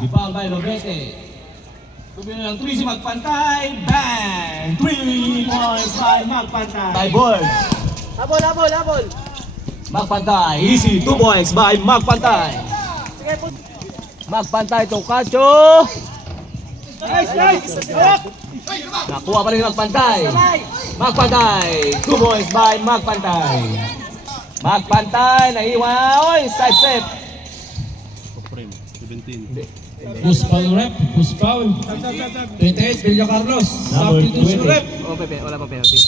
Ibang kay Lobete. Tuloy ng 3 si Magpantay. Bang! 3 points by Magpantay. By board. Habol. Magpantay. Easy. 2 points by Magpantay. Sige po. Magpantay to Kacho. Nice. Nakuha pa rin si Magpantay. Magpantay. 2 points by Magpantay. Magpantay. Naiwan. Oy, side step. Frame, 17. Push foul rep, push foul. 28, Villa Carlos. Substitution rep. Oh, Pepe, wala pa penalty.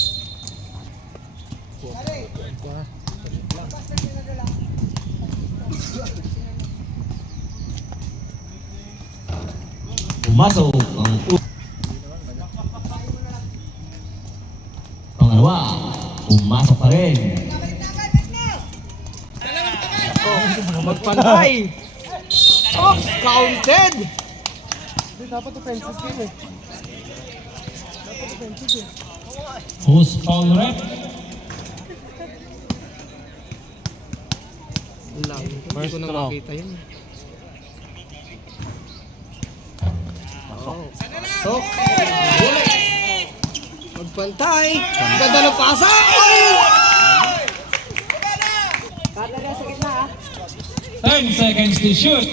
Pumasok ang pangalawa. Pumasok pa rin. Magpantay. Oh, counted. Dapat offensive game eh. Push foul rep. Lang. Hindi ko na makita yun. So, magpantay. Ganda ng pasa. Kada na sa gitna ah. 10 seconds to shoot.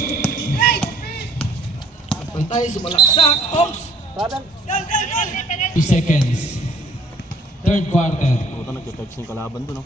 Magpantay, sumalaksak. Oops. 2 seconds. Third quarter. Puta, nagtitext yung kalaban doon, no?